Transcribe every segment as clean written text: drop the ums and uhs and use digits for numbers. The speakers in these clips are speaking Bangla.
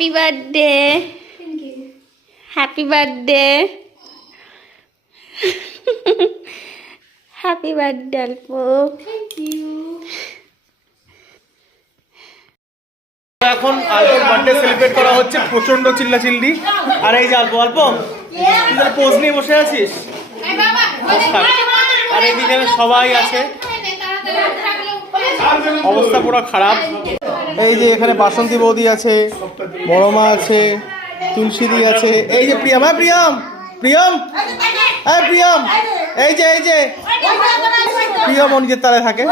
Happy birthday. Happy birthday. Happy birthday Alpu. Thank you. এখন আলপোর বার্থডে সেলিব্রেট করা হচ্ছে, প্রচন্ড চিল্লাচিল্লি। আর এই যে অল্প অল্প তুই তাহলে পোজ নিয়ে বসে আছিস। আর এইদিকে সবাই আছে, অবস্থা পুরো খারাপ। এই যে এখানে বাসন্তী বৌদি আছে, বড় মা আছে, তুলসীদি আছে, এই যে প্রিয়ম। হ্যাঁ প্রিয়ম, প্রিয়ম, হ্যাঁ প্রিয়ম, এই যে প্রিয়ম নিজের তালে থাকে।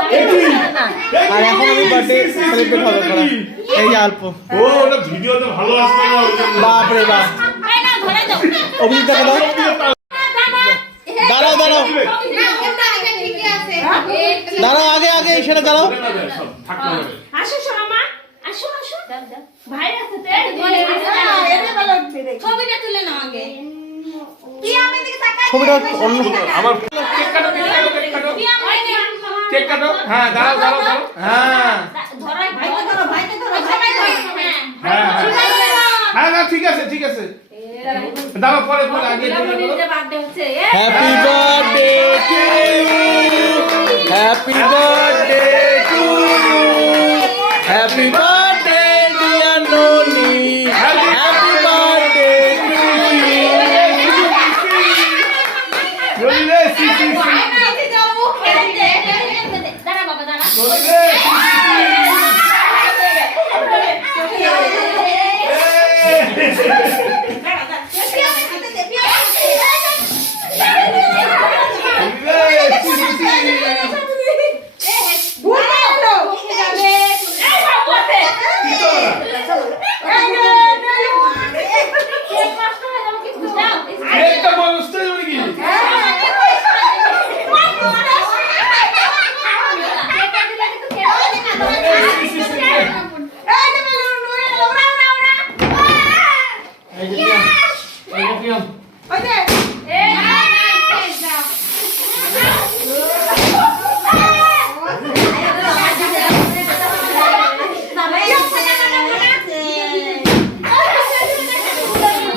আর এখন আমি বার্থডে সেলিব্রেট হবে করা। এই যে অল্প, ও ওটা ভিডিওতে ভালো আসবে না, বাপ রে বাপ। অভিজিৎ দাও, দাঁড়াও দাঁড়াও দাঁড়াও, আগে আগে সেটা দাঁড়াও। আসো সোনামা, আসো আসো। ভাই আছে তো, ছবিটা তুলে নাও আগে। ছবিটা অন্য আমার কেক কাটো, কেক কাটো। হ্যাঁ দাঁড়াও দাঁড়াও দাঁড়াও। হ্যাঁ ধরাই ভাইকে ধরো, ভাইকে ধরো, সবাই ধরো। হ্যাঁ হ্যাঁ না ঠিক আছে ঠিক আছে, দাঁড়াও পরে পরে আগে বার্থডে হচ্ছে। Happy birthday to you, happy birthday to you, happy birthday dear Noni, happy birthday to you. বলিলে সিসি দাঁড়া বাবা দাঁড়া। বলিলে একটা মানুষটাই বলি কি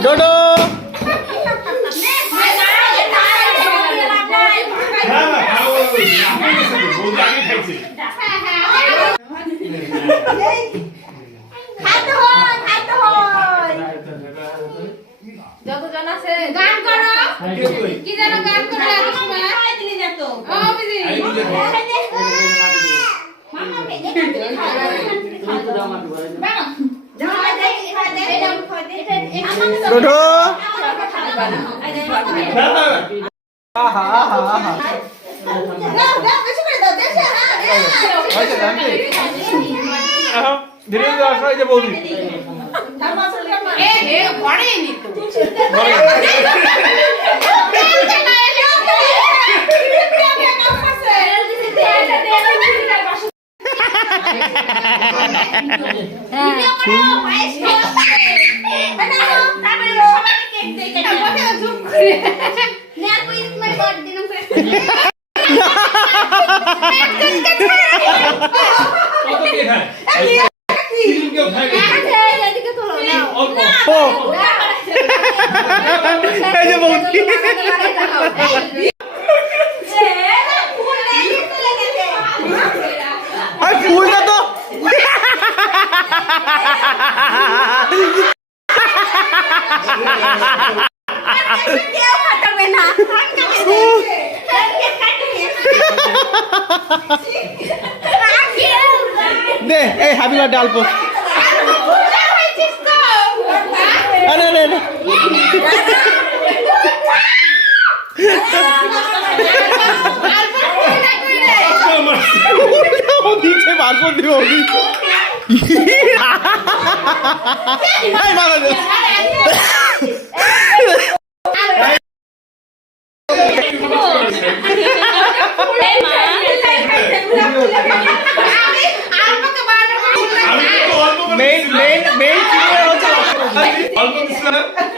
ডোডো না না ভালো বলি আগে খাইছে। যতজন আছে গান করো। কি যেন গান করো এত সময় খাই দিলি যেত। ও বিজি মামা বেগে ডোডো ধীরে ধীরে আসো। এই যে বৌদি এই যে বৌদি আর ফুলটা তো কেউ খাটাবে না। দে এই হ্যাপি বার্থডে অল্প। আরে রে রে দিচ্ছে বাসন দিব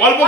অল্প